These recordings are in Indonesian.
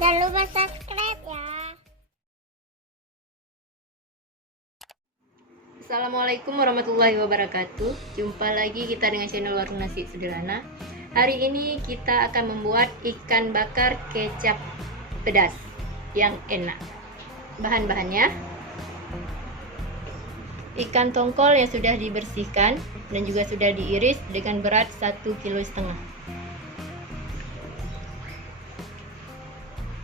Jangan lupa subscribe ya. Assalamualaikum warahmatullahi wabarakatuh. Jumpa lagi kita dengan channel Warung Nasi Sederhana. Hari ini kita akan membuat ikan bakar kecap pedas yang enak. Bahan-bahannya: ikan tongkol yang sudah dibersihkan dan juga sudah diiris dengan berat 1,5 kg.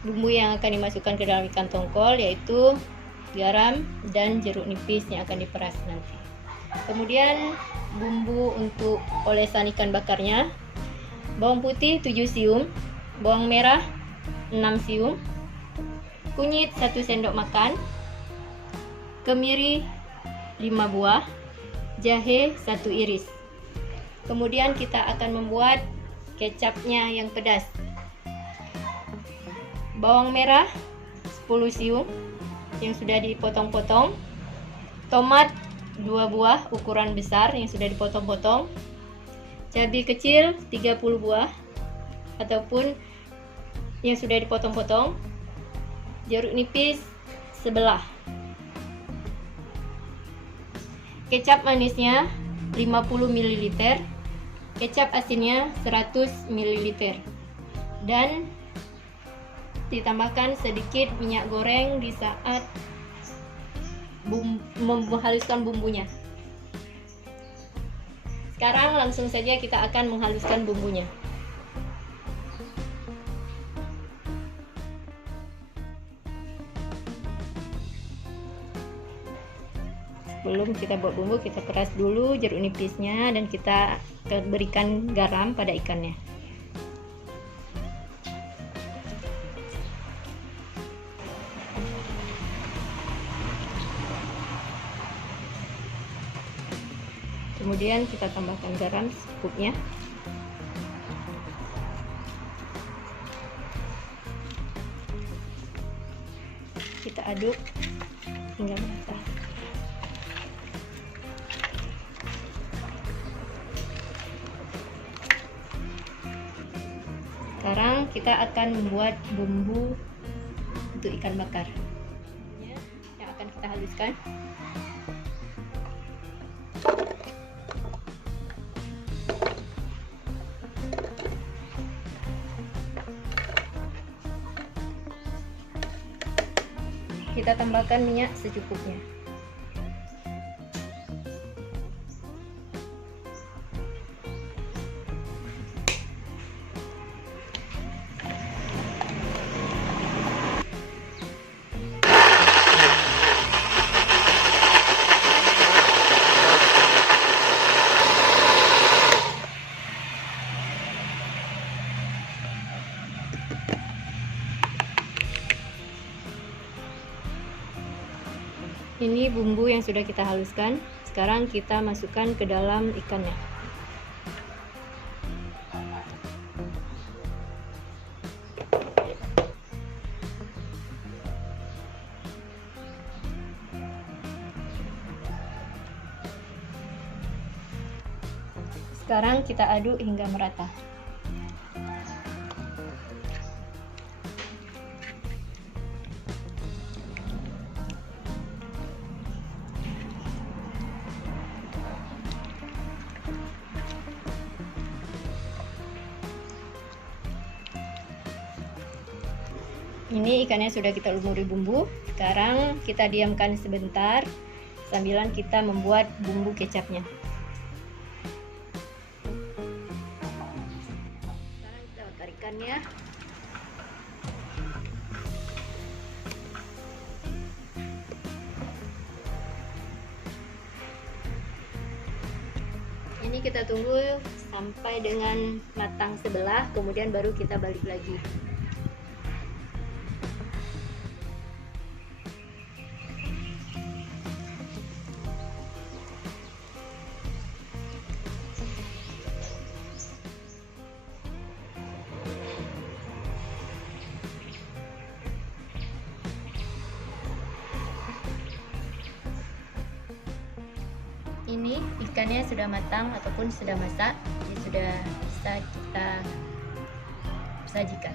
Bumbu yang akan dimasukkan ke dalam ikan tongkol yaitu garam dan jeruk nipis yang akan diperas nanti. Kemudian bumbu untuk olesan ikan bakarnya: bawang putih 7 siung, bawang merah 6 siung, kunyit 1 sendok makan, kemiri 5 buah, jahe 1 iris. Kemudian kita akan membuat kecapnya yang pedas. Bawang merah 10 siung yang sudah dipotong-potong, tomat 2 buah ukuran besar yang sudah dipotong-potong, cabai kecil 30 buah ataupun yang sudah dipotong-potong, jeruk nipis sebelah, kecap manisnya 50 ml, kecap asinnya 100 ml, dan ditambahkan sedikit minyak goreng di saat menghaluskan bumbunya. Sekarang langsung saja kita akan menghaluskan bumbunya. Sebelum kita buat bumbu, kita peras dulu jeruk nipisnya dan kita berikan garam pada ikannya. Kemudian kita tambahkan garam secukupnya. Kita aduk hingga merata. Sekarang kita akan membuat bumbu untuk ikan bakar yang akan kita haluskan. Kita tambahkan minyak secukupnya. Ini bumbu yang sudah kita haluskan. Sekarang kita masukkan ke dalam ikannya. Sekarang kita aduk hingga merata. Ini ikannya sudah kita lumuri bumbu. Sekarang kita diamkan sebentar sambilan kita membuat bumbu kecapnya. Sekarang kita bakar ikannya. Ini kita tunggu sampai dengan matang sebelah, kemudian baru kita balik lagi. Ini ikannya sudah matang ataupun sudah masak, jadi sudah bisa kita sajikan.